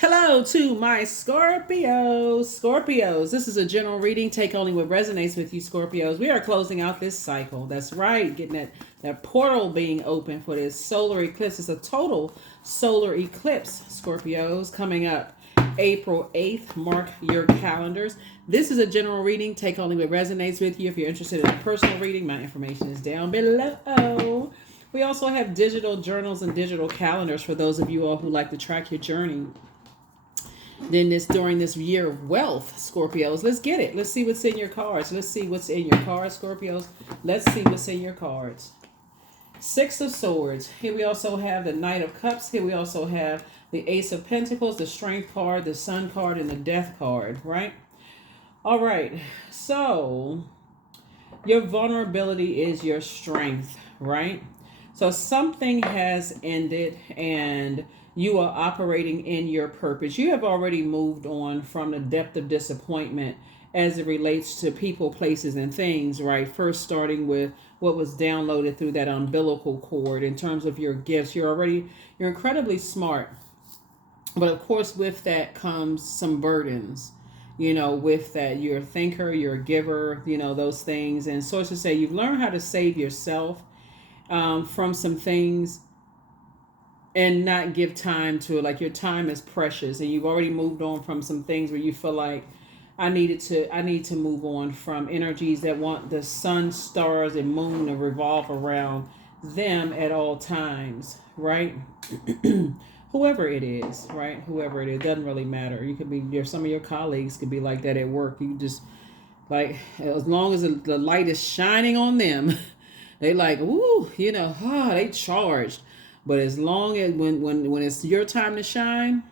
Hello to my Scorpios. Scorpios, this is a general reading. Take only what resonates with you, Scorpios. We are closing out this cycle. That's right. Getting that portal being open for this solar eclipse. It's a total solar eclipse, Scorpios, coming up April 8th. Mark your calendars. This is a general reading. Take only what resonates with you. If you're interested in a personal reading, my information is down below. We also have digital journals and digital calendars for those of you all who like to track your journey. Then this during this year of wealth, Scorpios. Let's get it. Let's see what's in your cards. Let's see what's in your cards, Scorpios. Let's see what's in your cards. Six of Swords. Here we also have the Knight of Cups. Here we also have the Ace of Pentacles, the Strength card, the Sun card, and the Death card, right? All right. So your vulnerability is your strength, right? So something has ended and you are operating in your purpose. You have already moved on from the depth of disappointment as it relates to people, places, and things, right? First, starting with what was downloaded through that umbilical cord in terms of your gifts. You're incredibly smart. But of course, with that comes some burdens. With that, you're a thinker, you're a giver, those things. And sources say you've learned how to save yourself from some things and not give time to it. Like your time is precious and you've already moved on from some things where you feel like I need to move on from energies that want the sun, stars, and moon to revolve around them at all times, right? Whoever it is, right? Whoever it is, doesn't really matter. You could be some of your colleagues could be like that at work. You just like as long as the light is shining on them, they like, ooh, they charged. But as long as when it's your time to shine,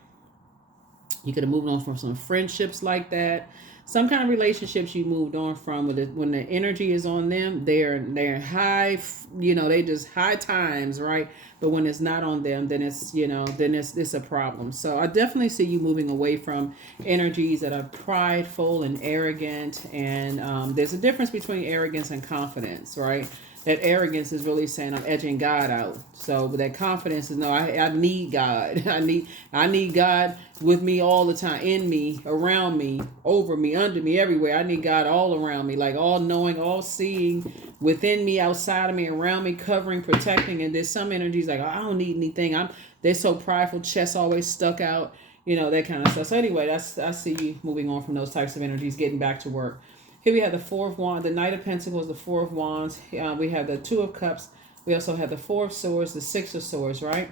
you could have moved on from some friendships like that, some kind of relationships you moved on from. When the energy is on them, they're high, they just high times, right? But when it's not on them, then it's a problem. So I definitely see you moving away from energies that are prideful and arrogant. And there's a difference between arrogance and confidence, right? That arrogance is really saying I'm edging God out. So, but that confidence is no, I need God. I need God with me all the time, in me, around me, over me, under me, everywhere. I need God all around me, like all knowing, all seeing, within me, outside of me, around me, covering, protecting. And there's some energies like, oh, I don't need anything. They're so prideful, chest always stuck out, that kind of stuff. So anyway, I see you moving on from those types of energies, getting back to work. Here we have the Four of Wands, the Knight of Pentacles, the Four of Wands. We have the Two of Cups. We also have the Four of Swords, the Six of Swords, right?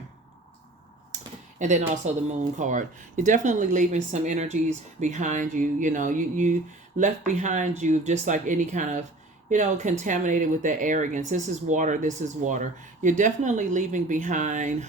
And then also the Moon card. You're definitely leaving some energies behind you. You left behind you just like any kind of, contaminated with that arrogance. This is water. This is water. You're definitely leaving behind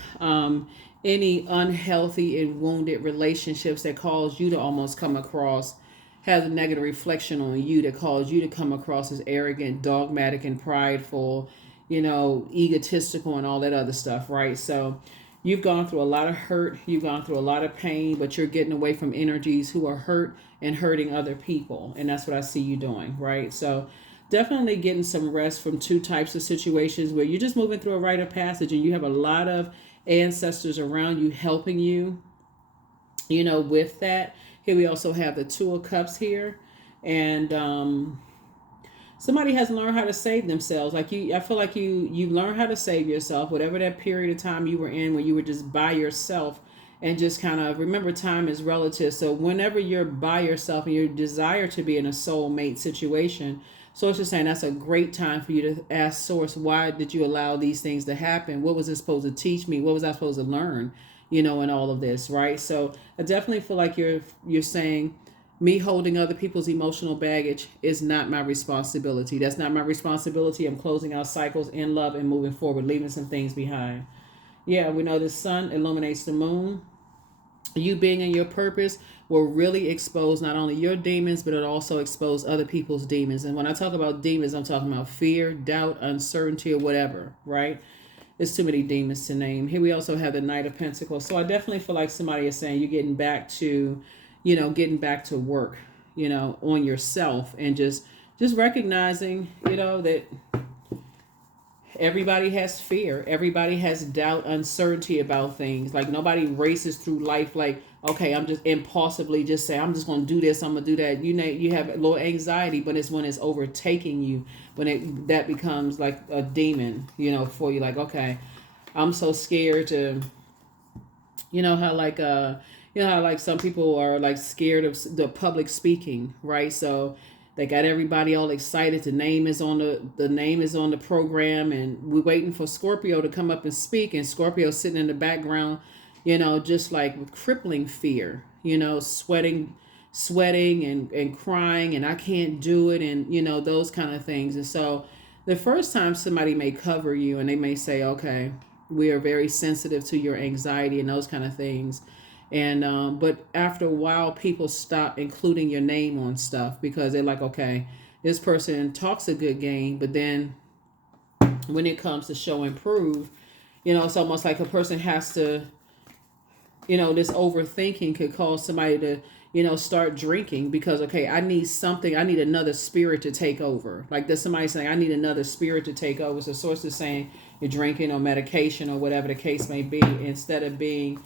any unhealthy and wounded relationships that cause you to almost come across has a negative reflection on you that caused you to come across as arrogant, dogmatic, and prideful, egotistical, and all that other stuff, right? So you've gone through a lot of hurt, you've gone through a lot of pain, but you're getting away from energies who are hurt and hurting other people. And that's what I see you doing, right? So definitely getting some rest from two types of situations where you're just moving through a rite of passage and you have a lot of ancestors around you helping you, with that. Here we also have the Two of Cups here. And somebody has learned how to save themselves. Like I feel like you learned how to save yourself, whatever that period of time you were in when you were just by yourself and just kind of remember time is relative. So whenever you're by yourself and you desire to be in a soulmate situation, so it's just saying that's a great time for you to ask Source, why did you allow these things to happen? What was it supposed to teach me? What was I supposed to learn? In all of this, right? So I definitely feel like you're saying me holding other people's emotional baggage is not my responsibility. That's not my responsibility. I'm closing out cycles in love and moving forward, leaving some things behind. Yeah, we know the sun illuminates the moon. You being in your purpose will really expose not only your demons, but it also expose other people's demons. And when I talk about demons, I'm talking about fear, doubt, uncertainty, or whatever, right? There's too many demons to name. Here we also have the Knight of Pentacles. So I definitely feel like somebody is saying you're getting back to, work, on yourself and just recognizing, that everybody has fear. Everybody has doubt, uncertainty about things. Like nobody races through life like, okay, I'm just impulsively just say, I'm just going to do this, I'm going to do that. You know, you have a little anxiety, but it's when it's overtaking you, when that becomes like a demon, for you. Like, okay, I'm so scared to, you know how like some people are like scared of the public speaking, right? So they got everybody all excited. The name is on the program, and we're waiting for Scorpio to come up and speak, and Scorpio sitting in the background, just like with crippling fear, sweating and crying, and I can't do it, and those kind of things. And so the first time somebody may cover you and they may say, okay, we are very sensitive to your anxiety and those kind of things. And but after a while, people stop including your name on stuff because they're like, okay, this person talks a good game, but then when it comes to show and prove, it's almost like a person has to, this overthinking could cause somebody to, start drinking because, okay, I need another spirit to take over. Like there's somebody saying, I need another spirit to take over. So source is saying you're drinking or medication or whatever the case may be, instead of being,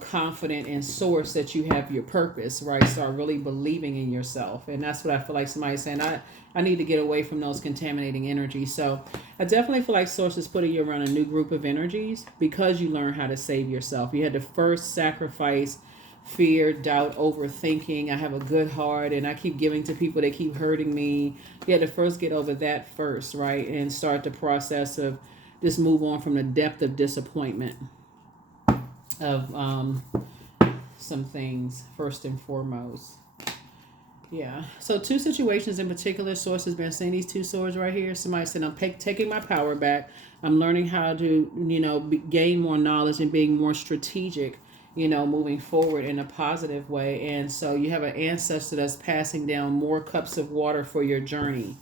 confident in source that you have your purpose, right? Start really believing in yourself. And that's what I feel like somebody's saying. I need to get away from those contaminating energies. So I definitely feel like source is putting you around a new group of energies because you learn how to save yourself. You had to first sacrifice fear, doubt, overthinking. I have a good heart and I keep giving to people that keep hurting me. You had to first get over that first, right? And start the process of just move on from the depth of disappointment of some things first and foremost. Yeah. So two situations in particular, source has been saying these two swords right here. Somebody said, I'm taking my power back. I'm learning how to, gain more knowledge and being more strategic, moving forward in a positive way. And so you have an ancestor that's passing down more cups of water for your journey.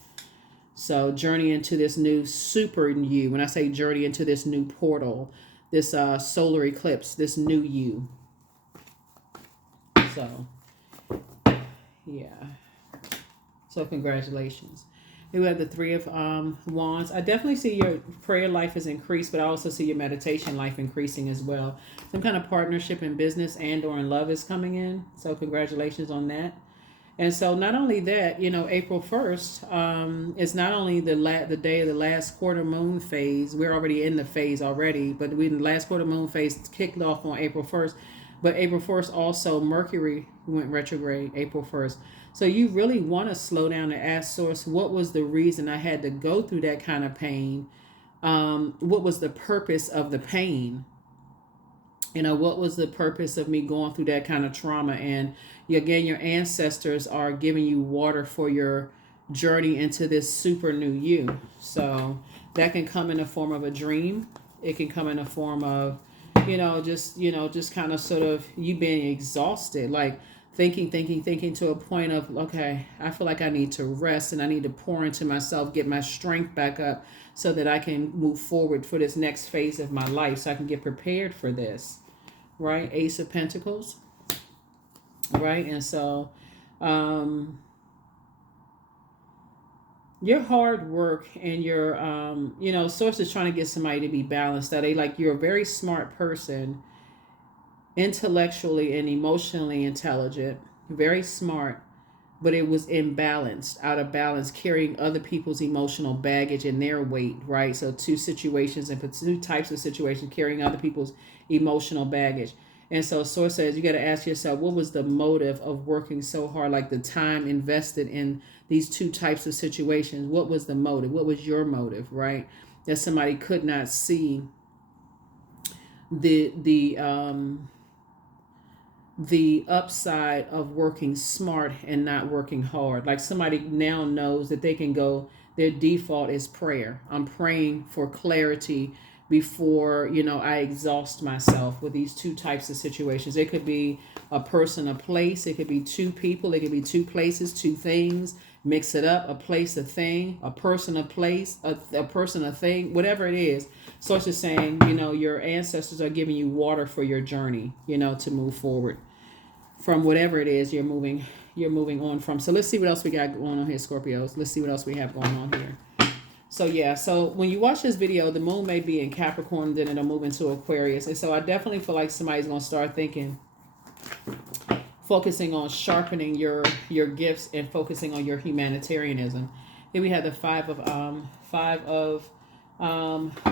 So journey into this new super you. When I say journey into this new portal, this solar eclipse, this new you. So, yeah. So congratulations. We have the Three of Wands. I definitely see your prayer life has increased, but I also see your meditation life increasing as well. Some kind of partnership in business and or in love is coming in. So congratulations on that. And so not only that, April 1st is not only the day of the last quarter moon phase. We're already in the phase already, but the last quarter moon phase kicked off on April 1st. But April 1st also Mercury went retrograde April 1st. So you really want to slow down and ask source, what was the reason I had to go through that kind of pain? What was the purpose of the pain? What was the purpose of me going through that kind of trauma? And again, your ancestors are giving you water for your journey into this super new you. So that can come in the form of a dream. It can come in the form of, just kind of sort of you being exhausted, like thinking to a point of, okay, I feel like I need to rest and I need to pour into myself, get my strength back up so that I can move forward for this next phase of my life so I can get prepared for this. Right? Ace of Pentacles. Right? And so your hard work and your source is trying to get somebody to be balanced. That you're a very smart person, intellectually and emotionally intelligent, very smart, but it was imbalanced, out of balance, carrying other people's emotional baggage and their weight, right? So two types of situations, carrying other people's emotional baggage. And so source says you got to ask yourself, what was the motive of working so hard, like the time invested in these two types of situations? What was the motive? What was your motive, right? That somebody could not see the upside of working smart and not working hard. Like somebody now knows that they can go, their default is prayer. I'm praying for clarity before, I exhaust myself with these two types of situations. It could be a person, a place. It could be two people. It could be two places, two things. Mix it up, a place, a thing, a person, a place, a person, a thing, whatever it is. So it's just saying, your ancestors are giving you water for your journey, to move forward from whatever it is you're moving on from. So let's see what else we got going on here, Scorpios. Let's see what else we have going on here. So yeah, so when you watch this video, the moon may be in Capricorn, then it'll move into Aquarius. And so I definitely feel like somebody's going to start thinking, focusing on sharpening your gifts and focusing on your humanitarianism. Here we have the five of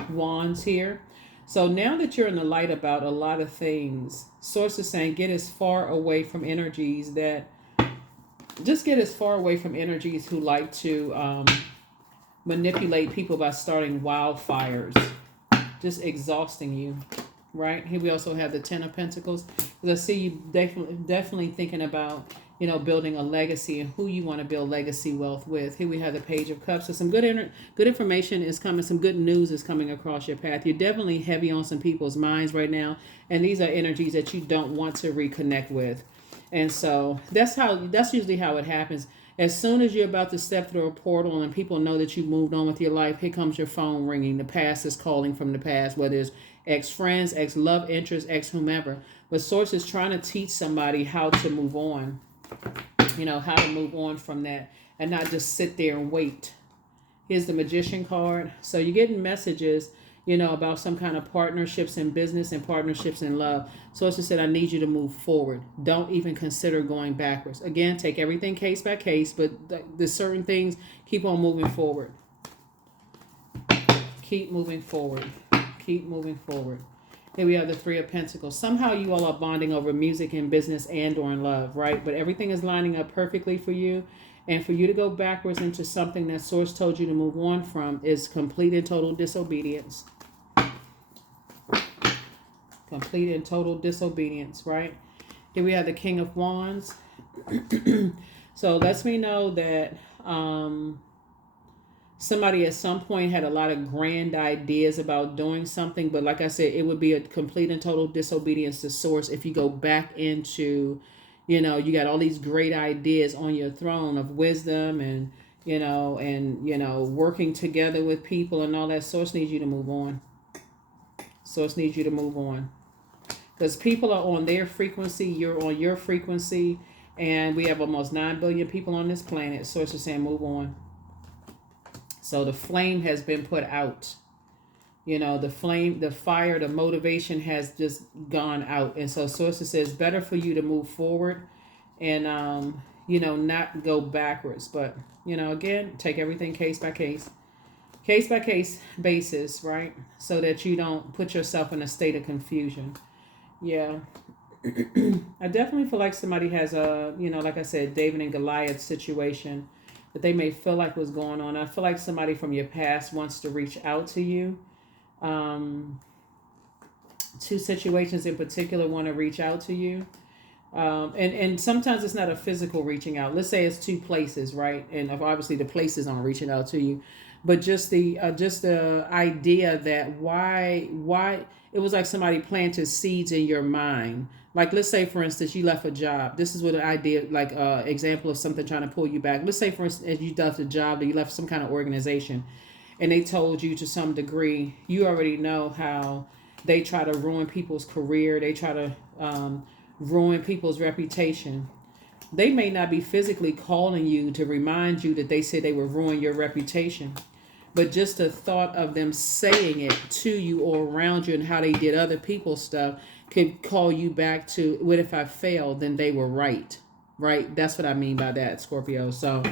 wands here. So now that you're in the light about a lot of things, source is saying get as far away from energies that just get as far away from energies who like to manipulate people by starting wildfires, just exhausting you. Right here, we also have the Ten of Pentacles. Because I see you definitely thinking about, you know, building a legacy and who you want to build legacy wealth with. Here we have the Page of Cups. So some good information is coming. Some good news is coming across your path. You're definitely heavy on some people's minds right now, and these are energies that you don't want to reconnect with. And so that's usually how it happens. As soon as you're about to step through a portal and people know that you've moved on with your life, here comes your phone ringing. The past is calling from the past, whether it's ex-friends, ex-love interest, ex-whomever. But Source is trying to teach somebody how to move on, you know, how to move on from that and not just sit there and wait. Here's the Magician card. So you're getting messages, you know, about some kind of partnerships in business and partnerships in love. Source said, I need you to move forward. Don't even consider going backwards. Again, take everything case by case, but the certain things, keep on moving forward. Keep moving forward. Keep moving forward. Here we have the Three of Pentacles. Somehow you all are bonding over music and business and or in love, right? But everything is lining up perfectly for you. And for you to go backwards into something that Source told you to move on from is complete and total disobedience. Complete and total disobedience, right? Here we have the King of Wands. So lets me know that somebody at some point had a lot of grand ideas about doing something, but like I said, it would be a complete and total disobedience to Source if you go back into, you know, you got all these great ideas on your throne of wisdom and working together with people and all that. Source needs you to move on. Source needs you to move on. Because people are on their frequency, you're on your frequency, and we have almost 9 billion people on this planet. Source is saying move on. So the flame has been put out. You know, the flame, the fire, the motivation has just gone out. And so Source says better for you to move forward and, not go backwards. But, again, take everything case by case basis, right? So that you don't put yourself in a state of confusion. Yeah. I definitely feel like somebody has a, like I said, David and Goliath situation that they may feel like was going on. I feel like somebody from your past wants to reach out to you. Two situations in particular want to reach out to you. And sometimes it's not a physical reaching out. Let's say it's two places, right? And obviously the places aren't reaching out to you, but just the idea that why it was like somebody planted seeds in your mind. Like, let's say, for instance, you left a job. This is what an idea, like example of something trying to pull you back. Let's say, for instance, you left a job that you left some kind of organization and they told you to some degree, you already know how they try to ruin people's career. They try to ruin people's reputation. They may not be physically calling you to remind you that they said they would ruin your reputation. But just the thought of them saying it to you or around you and how they did other people's stuff could call you back to, what if I failed, then they were right. Right? That's what I mean by that, Scorpio. So,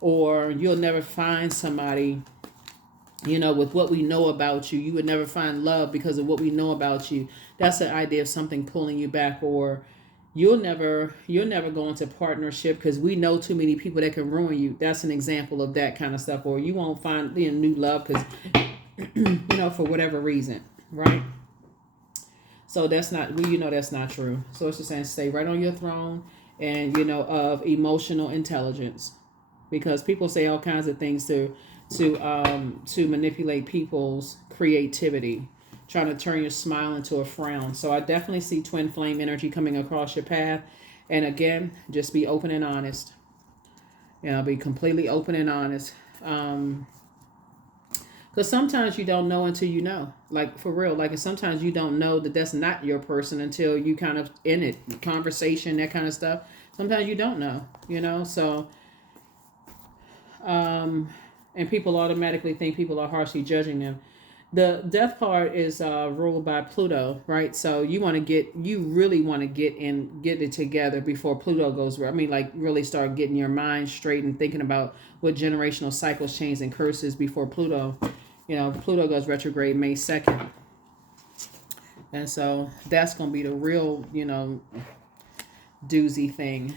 or you'll never find somebody, with what we know about you. You would never find love because of what we know about you. That's the idea of something pulling you back. Or you'll never go into partnership because we know too many people that can ruin you. That's an example of that kind of stuff. Or you won't find new love because for whatever reason, right? So that's not, that's not true. So it's just saying stay right on your throne and of emotional intelligence, because people say all kinds of things to manipulate people's creativity, trying to turn your smile into a frown. So I definitely see twin flame energy coming across your path. And again, just be open and honest. Be completely open and honest. Because sometimes you don't know until you know. Like, for real. Like, sometimes you don't know that that's not your person until you kind of in it. Conversation, that kind of stuff. Sometimes you don't know, So, and and people automatically think people are harshly judging them. The death card is ruled by Pluto, right? So you really want to get it together before Pluto goes. I mean, like really start getting your mind straight and thinking about what generational cycles, chains, and curses before Pluto. Pluto goes retrograde May 2nd. And so that's going to be the real, doozy thing.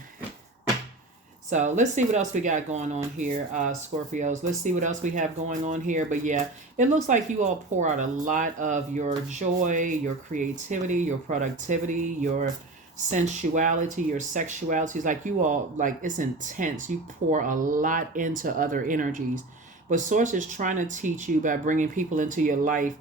So let's see what else we got going on here, Scorpios. Let's see what else we have going on here. But yeah, it looks like you all pour out a lot of your joy, your creativity, your productivity, your sensuality, your sexuality. It's like you all, like, it's intense. You pour a lot into other energies. But Source is trying to teach you by bringing people into your life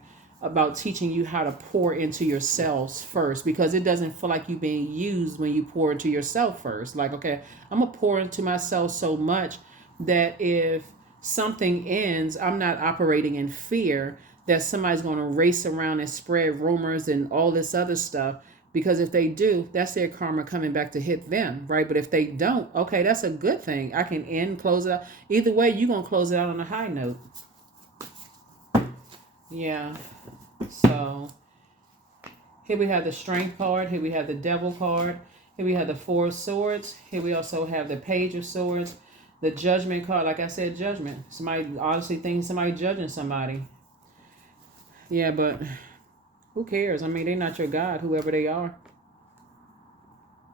about teaching you how to pour into yourselves first, because it doesn't feel like you being used when you pour into yourself first. Like, okay, I'm gonna pour into myself so much that if something ends, I'm not operating in fear that somebody's gonna race around and spread rumors and all this other stuff, because if they do, that's their karma coming back to hit them, right? But if they don't, okay, that's a good thing. I can close it out. Either way, you're gonna close it out on a high note. Yeah. So here we have the Strength card. Here we have the Devil card. Here we have the Four of Swords. Here we also have the Page of Swords. The Judgment card. Like I said, judgment. Somebody honestly thinks somebody judging somebody. Yeah, but who cares? I mean, they're not your God, whoever they are.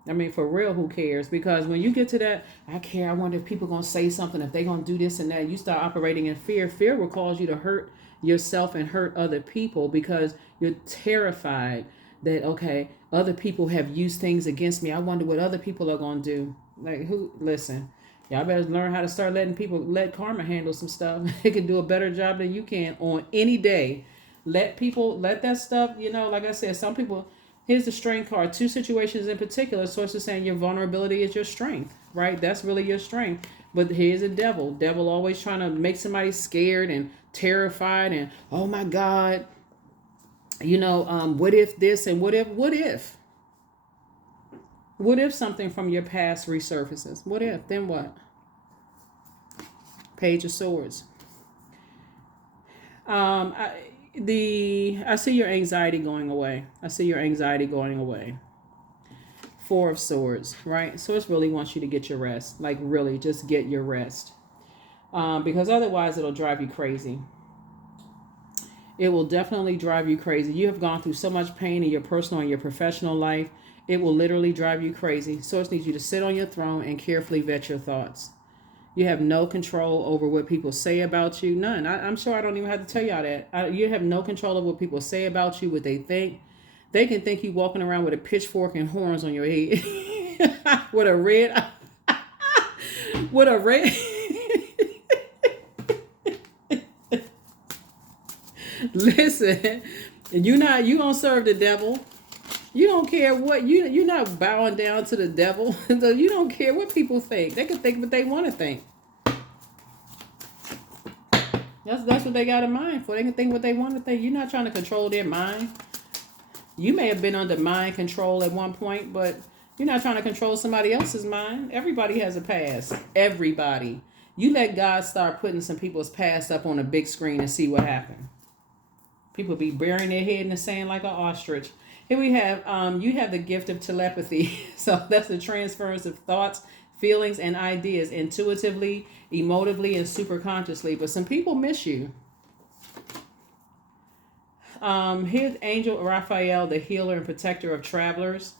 I mean, for real, who cares? Because when you get to that, I care, I wonder if people are going to say something, if they're going to do this and that, you start operating in fear. Fear will cause you to hurt yourself and hurt other people because you're terrified that, okay, other people have used things against me. I wonder what other people are going to do. Like, listen, y'all better learn how to start let karma handle some stuff. It can do a better job than you can on any day. Let that stuff, like I said, some people, here's the Strength card. Two situations in particular, Source is saying your vulnerability is your strength, right? That's really your strength. But here's a Devil. Devil always trying to make somebody scared and terrified and, oh my God, what if this and what if something from your past resurfaces? What if? Then what? Page of Swords. I see your anxiety going away. Four of Swords, right? Source really wants you to get your rest. Like, really, just get your rest. Because otherwise it'll drive you crazy. It will definitely drive you crazy. You have gone through so much pain in your personal and your professional life. It will literally drive you crazy. Source needs you to sit on your throne and carefully vet your thoughts. You have no control over what people say about you. None. I'm sure I don't even have to tell y'all that. You have no control of what people say about you, what they think. They can think you walking around with a pitchfork and horns on your head. with a red... Listen, you don't serve the devil. You don't care what you're not bowing down to the devil. So you don't care what people think. They can think what they want to think. That's what they got in mind for. They can think what they want to think. You're not trying to control their mind. You may have been under mind control at one point, but you're not trying to control somebody else's mind. Everybody has a past. Everybody. You let God start putting some people's past up on a big screen and see what happens. People be burying their head in the sand like an ostrich. Here we have, you have the gift of telepathy. So that's the transference of thoughts, feelings, and ideas intuitively, emotively, and superconsciously. But some people miss you. Here's Angel Raphael, the healer and protector of travelers.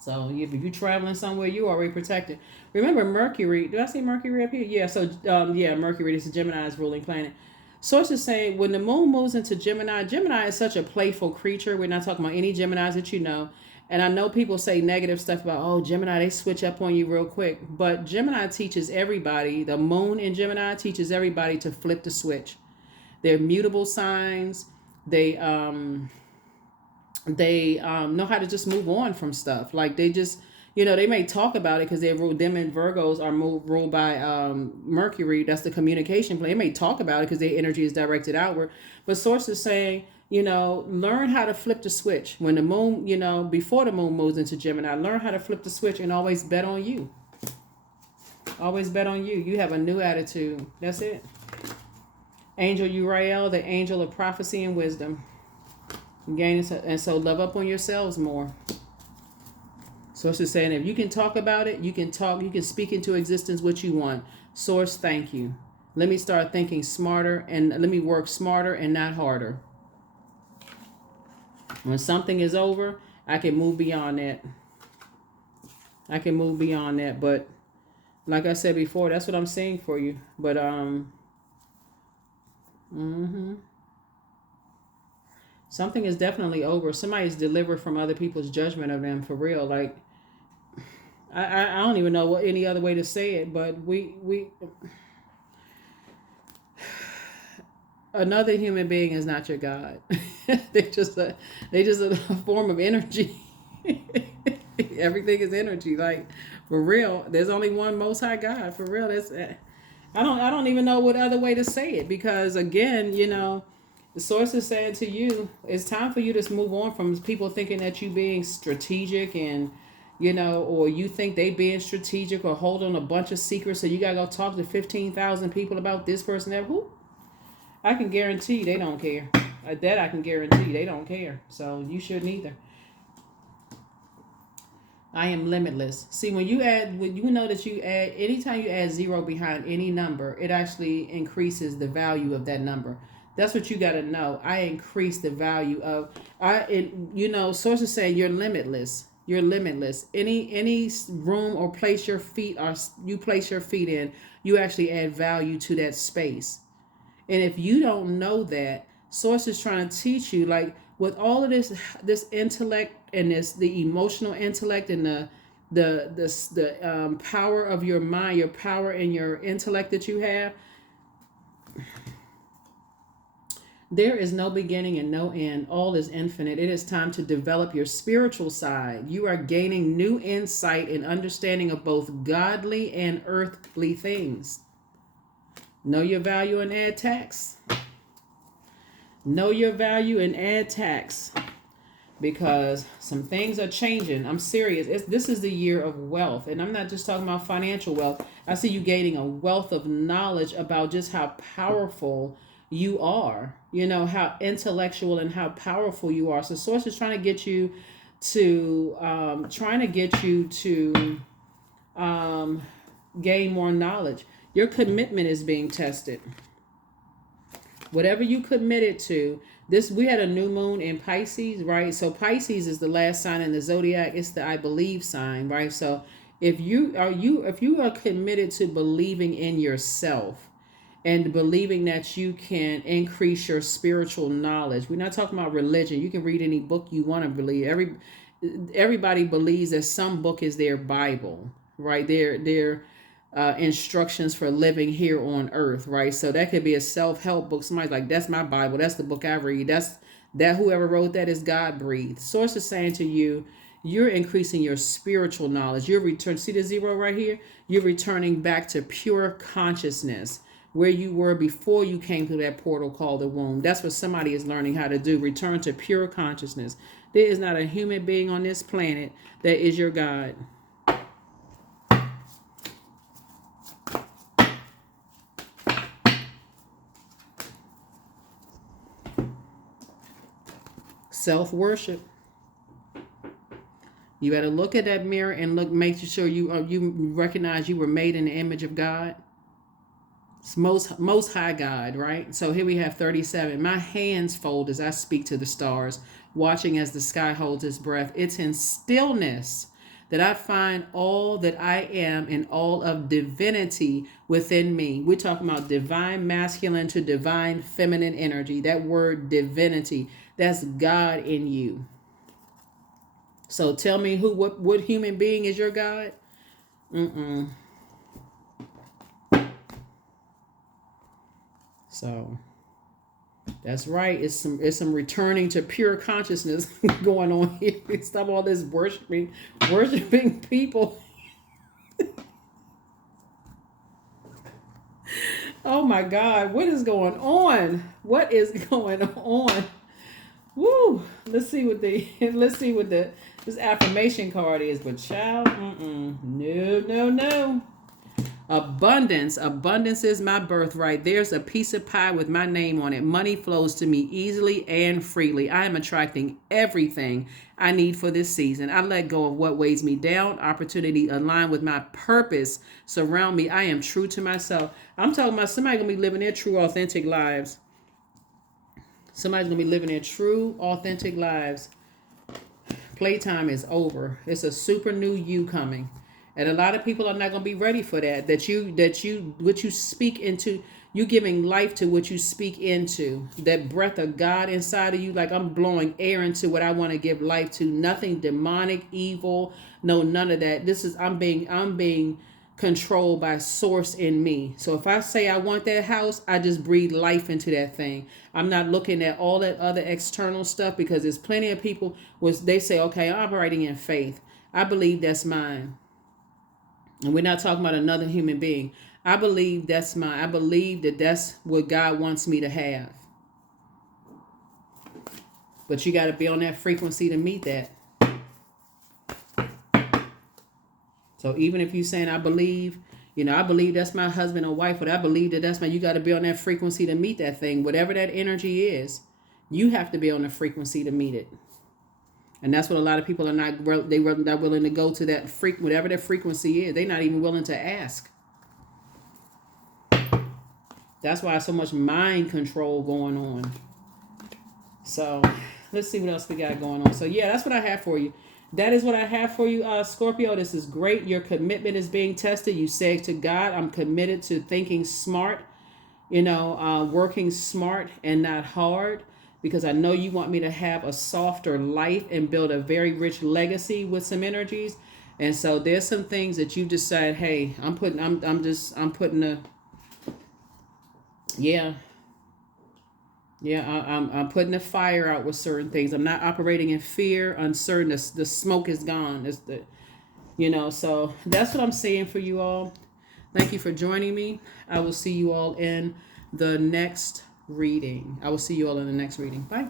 So if you're traveling somewhere, you're already protected. Remember Mercury. Do I see Mercury up here? Yeah, so Mercury is Gemini's ruling planet. Source is saying when the moon moves into Gemini, Gemini is such a playful creature. We're not talking about any Geminis that you know. And I know people say negative stuff about, oh, Gemini, they switch up on you real quick. But Gemini teaches everybody, the moon in Gemini teaches everybody to flip the switch. They're mutable signs. They know how to just move on from stuff. Like they just, they may talk about it because them and Virgos are ruled by Mercury. That's the communication plane. They may talk about it because their energy is directed outward. But Source is saying, learn how to flip the switch. When the moon, before the moon moves into Gemini, learn how to flip the switch and always bet on you. Always bet on you. You have a new attitude. That's it. Angel Uriel, the angel of prophecy and wisdom. And so love up on yourselves more. Source is saying if you can talk about it, you can speak into existence what you want. Source, thank you. Let me start thinking smarter and let me work smarter and not harder. When something is over, I can move beyond that. But like I said before, that's what I'm saying for you. But something is definitely over. Somebody's delivered from other people's judgment of them for real. Like I don't even know what any other way to say it, but we another human being is not your God. They're just a form of energy. Everything is energy. Like for real, there's only one Most High God. For real, that's I don't even know what other way to say it, because again, the source is saying to you, it's time for you to move on from people thinking that you being strategic and or you think they being strategic or holding a bunch of secrets, so you gotta go talk to 15,000 people about this person that who. I can guarantee they don't care. That I can guarantee they don't care. So you shouldn't either. I am limitless. See, when you know that anytime you add 0 behind any number, it actually increases the value of that number. That's what you got to know. I increase the value of, sources say you're limitless. You're limitless. Any room or place you place your feet in, you actually add value to that space. And if you don't know that, source is trying to teach you, like with all of this intellect and the emotional intellect and the power of your mind, your power and your intellect that you have, there is no beginning and no end. All is infinite. It is time to develop your spiritual side. You are gaining new insight and understanding of both godly and earthly things. Know your value and add tax. Know your value and add tax. Because some things are changing. I'm serious. This is the year of wealth. And I'm not just talking about financial wealth. I see you gaining a wealth of knowledge about just how powerful you are. How intellectual and how powerful you are. So source is trying to get you to gain more knowledge. Your commitment is being tested. Whatever you committed to, we had a new moon in Pisces, right? So Pisces is the last sign in the Zodiac. It's the I believe sign, right? So if you are committed to believing in yourself and believing that you can increase your spiritual knowledge. We're not talking about religion. You can read any book you want to believe. Everybody believes that some book is their Bible, right? Their instructions for living here on earth, right? So that could be a self-help book. Somebody's like, that's my Bible. That's the book I read. That whoever wrote that is God breathed. Source is saying to you, you're increasing your spiritual knowledge. See the 0 right here? You're returning back to pure consciousness, where you were before you came through that portal called the womb. That's what somebody is learning how to do. Return to pure consciousness. There is not a human being on this planet that is your God. Self-worship. You better look at that mirror and make sure you recognize you were made in the image of God. It's most high God, right? So here we have 37. My hands fold as I speak to the stars, watching as the sky holds its breath. It's in stillness that I find all that I am and all of divinity within me. We're talking about divine masculine to divine feminine energy. That word divinity, that's God in you. So tell me what human being is your God? So that's right. It's some returning to pure consciousness going on here. Stop all this worshiping people. Oh my God, what is going on? What is going on? Woo! Let's see what this affirmation card is. But child, no. Abundance is my birthright. There's a piece of pie with my name on it. Money flows to me easily and freely. I am attracting everything I need for this season. I let go of what weighs me down. Opportunity aligned with my purpose surround me. I am true to myself. I'm talking about somebody gonna be living their true, authentic lives. Somebody's gonna be living their true, authentic lives. Playtime is over. It's a super new you coming. And a lot of people are not going to be ready for that. What you speak into, you giving life to what you speak into. That breath of God inside of you, like I'm blowing air into what I want to give life to. Nothing demonic, evil, no, none of that. I'm being controlled by source in me. So if I say I want that house, I just breathe life into that thing. I'm not looking at all that other external stuff, because there's plenty of people they say, okay, I'm operating in faith. I believe that's mine. And we're not talking about another human being. I believe that's mine. I believe that that's what God wants me to have. But you got to be on that frequency to meet that. So even if you're saying, I believe that's my husband or wife, but I believe that that's you got to be on that frequency to meet that thing. Whatever that energy is, you have to be on the frequency to meet it. And that's what a lot of people are not willing to go to that whatever that frequency is. They're not even willing to ask. That's why so much mind control going on. So let's see what else we got going on. So yeah, that's what I have for you. That is what I have for you, Scorpio. This is great. Your commitment is being tested. You say to God, I'm committed to thinking smart, working smart and not hard, because I know you want me to have a softer life and build a very rich legacy with some energies. And so there's some things that you decide, hey, I'm putting the I'm putting the fire out with certain things. I'm not operating in fear, uncertain. The smoke is gone. So that's what I'm saying for you all. Thank you for joining me. I will see you all in the next reading. Bye.